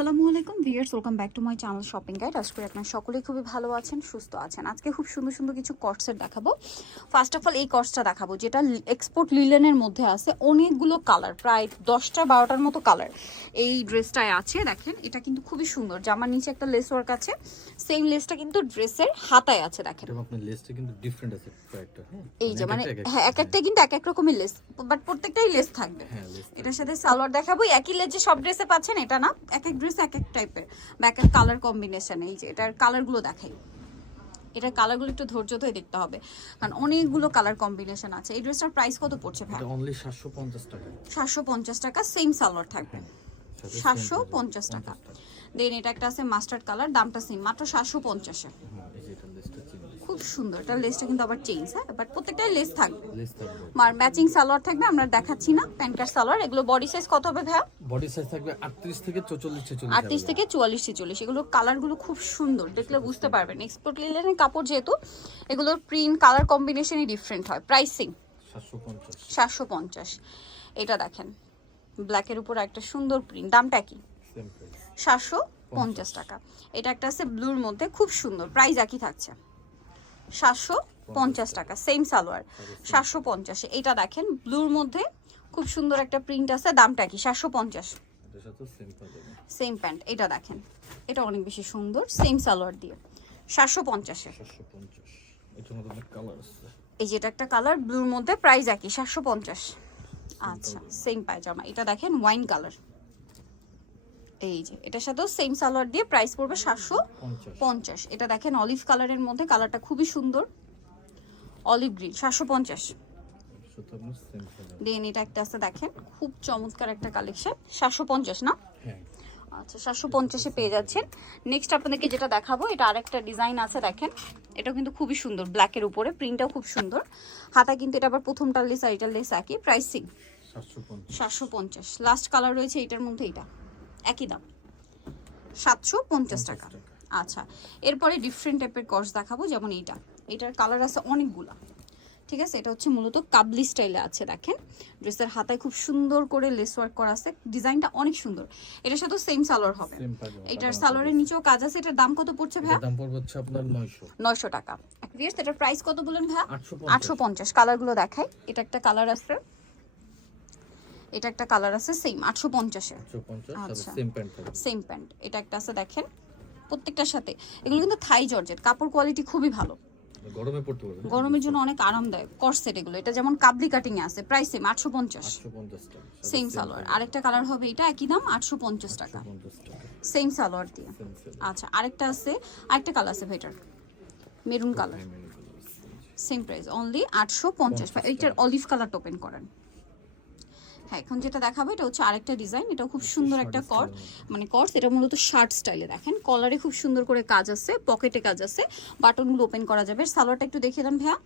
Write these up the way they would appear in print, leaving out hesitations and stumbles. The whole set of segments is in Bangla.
আসসালামু আলাইকুম viewers, welcome back to my channel shopping guide. আশা করি আপনারা সকলেই খুবই ভালো আছেন, সুস্থ আছেন। আজকে খুব সুন্দর সুন্দর কিছু কর্ডসেট দেখাবো। ফার্স্ট অফ অল এই কর্ডসটা দেখাবো যেটা এক্সপোর্ট লিলেনের মধ্যে আছে, অনেকগুলো কালার, প্রায় 10টা 12টার মতো কালার এই ড্রেসটায় আছে। দেখেন এটা কিন্তু খুবই সুন্দর, জামার নিচে একটা লেস ওয়ার্ক আছে, সেম লেসটা কিন্তু ড্রেসের হাতায় আছে। দেখেন আপনার লেসটা কিন্তু ডিফারেন্ট আছে কয়েকটা। এই যে মানে হ্যাঁ, এক একটা কিন্তু এক এক রকমের লেস, বাট প্রত্যেকটাই লেস থাকবে। এটার সাথে সালোয়ার দেখাবো, একই লেস যে সব ড্রেসে পাচ্ছেন এটা না, এক এক ড্রেস এক এক টাইপের বা এক এক কালার কম্বিনেশন। এই যে এটার কালারগুলো দেখাই, এটার কালারগুলো একটু ধৈর্য ধরে দেখতে হবে কারণ অনেকগুলো কালার কম্বিনেশন আছে। এই ড্রেসটার প্রাইস কত পড়ছে ভাই? এটা অনলি 750 টাকা। 750 টাকা, সেম সালোয়ার থাকবে 750 টাকা। দেন এটা একটা আছে মাস্টার্ড কালার, দামটা সেম, মাত্র 750 এ। খুব সুন্দর, এটা লেসটা কিন্তু আবার চেঞ্জ, হ্যাঁ, বাট প্রত্যেকটাই লেস থাকবে। আর ম্যাচিং সালোয়ার থাকবে, আমরা দেখাচ্ছি না প্যান্ট কাট সালোয়ার। এগুলো বডি সাইজ কত হবে ভাই? বডি সাইজ থাকবে 38 থেকে 44 46। 38 থেকে 44 46। এগুলো কালারগুলো খুব সুন্দর, দেখলে বুঝতে পারবেন এক্সপোর্ট লিলেনের কাপড় যেহেতু, এগুলোর প্রিন্ট কালার কম্বিনেশনই ডিফারেন্ট হয়। প্রাইসিং 750। এটা দেখেন ব্ল্যাকের উপর একটা সুন্দর প্রিন্ট, দামটা কি? 750 টাকা। এটা একটা আছে ব্লুর মধ্যে, খুব সুন্দর, প্রাইস একই থাকছে 750 টাকা, সেম সালোয়ার 750। এটা দেখেন ব্লুর মধ্যে খুব সুন্দর একটা প্রিন্ট আছে, দামটা কি? 750। সেম প্যান্ট, এটা দেখেন এটা অনেক বেশি সুন্দর, সেম সালোয়ার দিয়ে 750 এ। এই যে এটা একটা কালার ব্লুর মধ্যে, প্রাইস একই 750। আচ্ছা, সেম পায়জামা, এটা দেখেন ওয়াইন কালার, এই যে এটার সাথেও সেম সালোয়ার দিয়ে প্রাইস পড়বে 750। এটা দেখেন অলিভ কালারের মধ্যে, কালারটা খুবই সুন্দর, অলিভ গ্রিন, 750। দেন এটা একটা আছে দেখেন খুব চমৎকার একটা কালেকশন, 750 না? আচ্ছা, 750 এ পেয়ে যাচ্ছেন। নেক্সট আপনাদেরকে যেটা দেখাবো, এটা আরেকটা ডিজাইন আছে দেখেন, এটা কিন্তু খুবই সুন্দর, ব্ল্যাকের উপরে প্রিন্টটাও খুব সুন্দর, হাতা কিন্তু এটা আবার প্রথমটার লেস আর এটার লেস একই। প্রাইসিং 750। লাস্ট কালার রয়েছে এটার মধ্যে, এটা একই দাম 750 টাকা। আচ্ছা, এরপরে ডিফারেন্ট টাইপের কর্স দেখাবো, যেমন এটার কালার আছে অনেকগুলা, ঠিক আছে। এটা হচ্ছে মূলত কাবলি স্টাইলে আছে, দেখেন ড্রেসের হাতায় খুব সুন্দর করে লেস ওয়ার্ক করা আছে, ডিজাইনটা অনেক সুন্দর। এটার সাথে সেম সালোয়ার হবে, এটার সালোয়ারের নিচেও কাজ আছে। এটার দাম কত পড়ছে ভাই? দাম পড়বে হচ্ছে আপনার 900 টাকা। ভিউয়ার্স, এটার প্রাইস কত বলেন ভাই? 850। কালারগুলো দেখাই, এটা একটা কালার আছে, এটা একটা কালার আছে, সেম 850 এ। আচ্ছা, সেম প্যান্ট। এটা একটা আছে দেখেন, প্রত্যেকটার সাথে এগুলো কিন্তু থাই জর্জেট, কাপড় কোয়ালিটি খুবই ভালো, গরমে পড়তে পারবে, গরমের জন্য অনেক আরামদায়ক কর্সেট এগুলো। এটা যেমন কাবলি কাটিং এ আছে, প্রাইস সেম 850 টাকা। সেম সালোয়ার, আরেকটা কালার হবে, এটা একই দাম 850 টাকা, সেম সালোয়ার দিয়ে। আচ্ছা, আরেকটা আছে, আরেকটা কালার আছে ভেটার maroon colour, same price only 850। এইটার অলিভ কালারটা ওপেন করেন। হ্যাঁ, এখন যেটা দেখাবো এটা হচ্ছে আরেকটা ডিজাইন, এটা খুব সুন্দর একটা কর্স, এটা মূলত শার্ট স্টাইলে। দেখেন কলারে খুব সুন্দর করে কাজ আছে, পকেটে কাজ আছে, বাটনগুলো ওপেন করা যাবে। সালোয়ারটা একটু দেখিয়ে দেন ভাইয়া,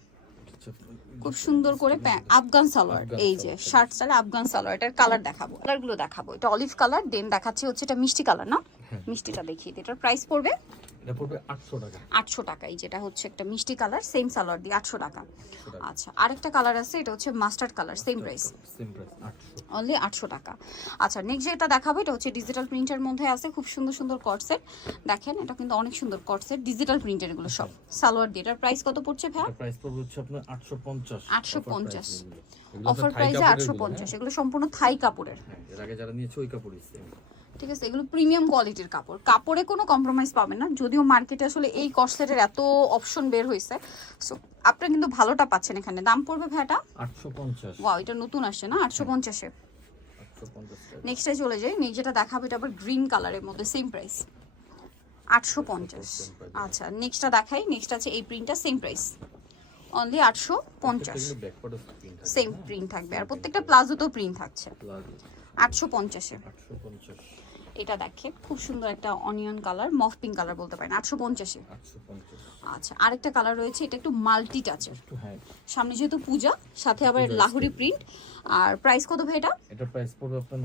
খুব সুন্দর করে আফগান সালোয়ার, এই যে শার্ট স্টাইলে আফগান সালোয়ার। এটার কালার দেখাবো, কালারগুলো দেখাবো। এটা অলিভ কালার, দেন দেখাচ্ছি হচ্ছে এটা মিষ্টি কালার না, মিষ্টিটা দেখিয়ে দিই। এটার প্রাইস পড়বে 800 টাকা। 800 টাকা। এই যেটা হচ্ছে একটা মিষ্টি কালার, সেম সালোয়ার দিয়ে 800 টাকা। আচ্ছা, আরেকটা কালার আছে, এটা হচ্ছে mustard colour, same price only 800 টাকা। আচ্ছা, নেক্সট যেটা দেখাবো এটা হচ্ছে ডিজিটাল প্রিন্টের মধ্যে আছে, খুব সুন্দর সুন্দর কর্ডসেট। দেখেন এটা কিন্তু অনেক সুন্দর কর্ডসেট, ডিজিটাল প্রিন্টের এগুলো সব, সালোয়ার দিয়ে। এটার প্রাইস কত পড়ছে ভাই? প্রাইস পড়বে হচ্ছে আপনার 850। 850 অফার প্রাইসে 850। এগুলো সম্পূর্ণ থাই কাপড়ের, এর আগে যারা নিয়েছে ওই কাপড়ই সেম, ঠিক আছে। এগুলো প্রিমিয়াম কোয়ালিটির কাপড়, কাপড়ে কোনো কম্প্রোমাইজ পাবেন না। যদিও মার্কেটে আসলে এই কর্সেটের এত অপশন বের হয়েছে, সো আপনারা কিন্তু ভালোটা পাচ্ছেন এখানে। দাম পড়বে ভাইটা 850। ওয়াও, এটা নতুন আসছে না, 850 এ। নেক্সটে চলে যাই, নেক্সট যেটা দেখাবো এটা আবার গ্রিন কালারের মধ্যে, সেম প্রাইস 850। আচ্ছা, নেক্সটটা দেখাই, নেক্সট আছে এই প্রিন্টটা, same price only 850। Same print থাকবে, আর প্রত্যেকটা প্লাজোতেও প্রিন্ট থাকছে 850 এ। এটা দেখে খুব সুন্দর একটা অনিয়ন কালার, মফ পিঙ্ক কালার বলতে পারেন, 850 এ। আচ্ছা, আরেকটা কালার রয়েছে, এটা একটু মাল্টি টাচের, সামনে যেহেতু পূজা, সাথে আবার লাহোরি প্রিন্ট। আর প্রাইস কত ভাই এটা? এটার প্রাইস পড়বে আপনার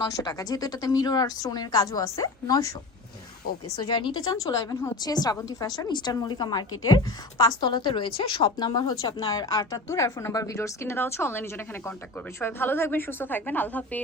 900 টাকা, যেহেতু এটাতে মিরর আর স্টোনের কাজও আছে, 900। ওকে, সো যারা নিতে চান চলে আসবেন হচ্ছে শ্রাবন্তী ফ্যাশন, ইস্টার্ন মল্লিকা মার্কেটের 5 তলাতে রয়েছে। শপ নাম্বার হচ্ছে আপনার 78, আর ফোন নাম্বার ভিডিওর স্ক্রিনে দেওয়া হচ্ছে। অনলাইনে জন্য এখানে কন্ট্যাক্ট করবেন। সবাই ভালো থাকবেন, সুস্থ থাকবেন, আল্লাহ হাফেজ।